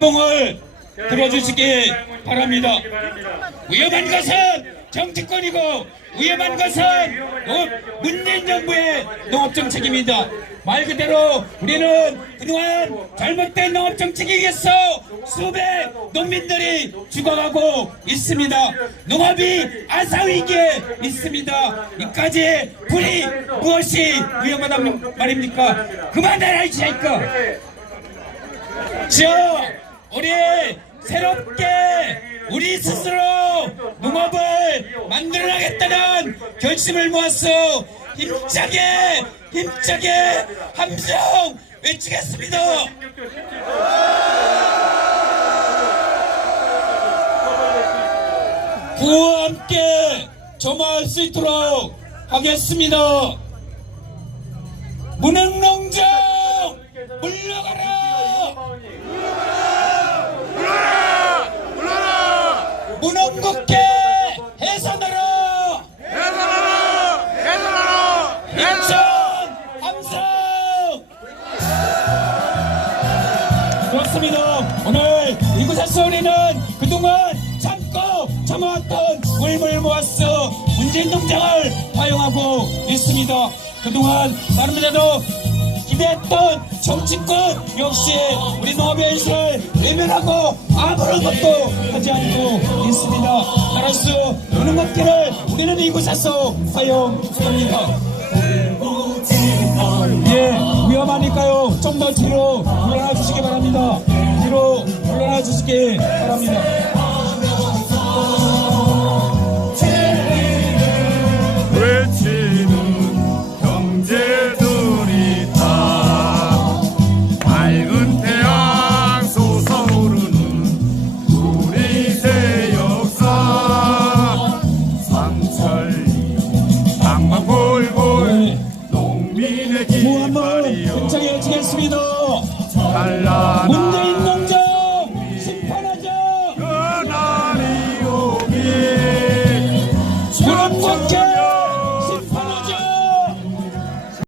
봉을 들어주시기 바랍니다. 위험한 것은 정치권이고 위험한 것은 어, 문재인 정부의 농업 정책입니다. 말 그대로 우리는 그동안 잘못된 농업 정책에 의해서 수백 농민들이 죽어가고 있습니다. 농업이 아사위기에 있습니다. 이까지 불이 무엇이 위험하단 말입니까? 그만하라이시니까. 자, 우리 새롭게 우리 스스로 농업을 만들어나겠다는 결심을 모아서 힘차게 힘차게 함성 외치겠습니다. 구호와 함께 점화할 수 있도록 하겠습니다. 문흥농장 물러가라! 문흥 국회 해산하라! 해산하라! 해산하라! 인천 함성! 그렇습니다. 오늘 이곳에서 우리는 그동안 참고 참아왔던 물물 모았어 문재인 농장을 활용하고 있습니다. 그동안 나름대로 기대했던 정치권 역시 우리 현실을 외면하고 아무런 것도 하지 않고 있습니다. 따라서 것길을 우리는 이곳에서 사용합니다. 예, 위험하니까요. 좀 더 뒤로 물러나 주시기 바랍니다. 뒤로 물러나 주시기 바랍니다. 여 힘차게 외치겠습니다. 찬란한